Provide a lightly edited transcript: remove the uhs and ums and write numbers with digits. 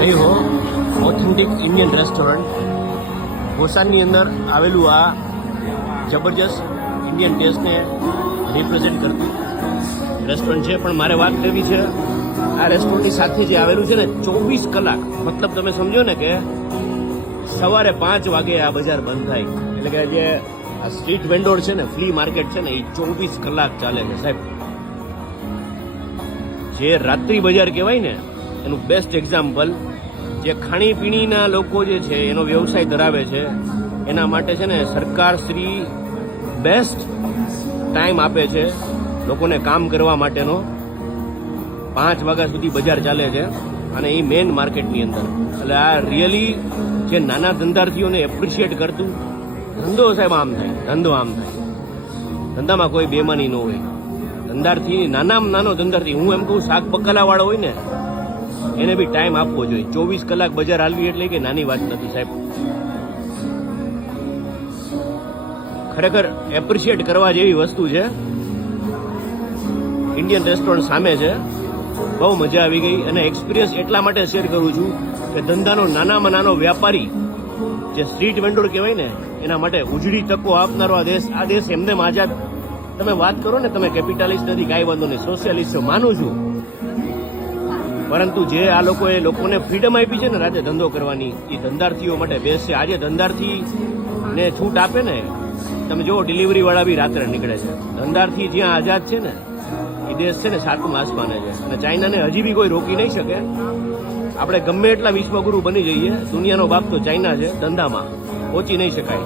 જય હો authentic Indian restaurant ભોસાનની અંદર આવેલું આ જબરજસ્ત ઇન્ડિયન ટેસ્ટને રિપ્રેઝેન્ટ કરતું રેસ્ટોરન્ટ છે. પણ મારે વાત કરવી છે આ રેસ્ટોરન્ટની સાથે જે આવેલું છે ને 24 કલાક, મતલબ તમે સમજો ને કે સવારે 5 વાગે આ બજાર બંધ થાય, એટલે કે જે આ સ્ટ્રીટ વેન્ડોર છે ને, ફ્લી માર્કેટ છે ને, એ 24 કલાક ચાલે છે સાહેબ. જે રાત્રિ બજાર કહેવાય ને એનું બેસ્ટ એક્ઝામ્પલ જે ખાણીપીણીના લોકો જે છે એનો વ્યવસાય ધરાવે છે એના માટે છે ને સરકાર શ્રી બેસ્ટ ટાઈમ આપે છે લોકોને કામ કરવા માટેનો. 5 વાગ્યા સુધી બજાર ચાલે છે અને એ મેઇન માર્કેટની અંદર. એટલે આ રિયલી જે નાના ધંધાર્થીઓને એપ્રિશિએટ કરતું ધંધો સાહેબ આમ થાય, ધંધો આમ થાય. ધંધામાં કોઈ બેમાની ન હોય. ધંધાર્થી નાનામાં નાનો ધંધાર્થી, હું એમ કહું શાક બકાલાવાળો હોય ને એને બી ટાઈમ આપવો જોઈએ. 24 કલાક બજાર હાલવી એટલે કે નાની વાત નથી સાહેબ. ખરેખર એપ્રિશિએટ કરવા જેવી વસ્તુ છે. ઇન્ડિયન રેસ્ટોરન્ટ સામે છે, બહુ મજા આવી ગઈ. અને એક્સપિરિયન્સ એટલા માટે શેર કરું છું કે ધંધાનો નાનામાં નાનો વ્યાપારી જે સ્ટ્રીટ વેન્ડોર કહેવાય ને એના માટે ઉજળી તકો આપનારો આ દેશ એમને આઝાદ. તમે વાત કરો ને, તમે કેપિટાલિસ્ટ નથી, કાંઈ વાંધો નહીં, સોશિયાલિસ્ટ છો, માનું છું. પરંતુ જે આ લોકોને ફ્રીડમ આપી છે ને રાતે ધંધો કરવાની, એ ધંધાર્થીઓ માટે બેસ્ટ છે. આજે ધંધાર્થીને છૂટ આપે ને, તમે જુઓ ડિલિવરી વાળા બી રાત્રે નીકળે છે. ધંધાર્થી જ્યાં આઝાદ છે ને એ દેશ છે ને 7મા આસમાને છે. અને ચાઇનાને હજી બી કોઈ રોકી નહીં શકે. આપણે ગમે એટલા વિશ્વગુરુ બની જઈએ, દુનિયાનો બાપ તો ચાઇના છે, ધંધામાં પહોંચી નહીં શકાય.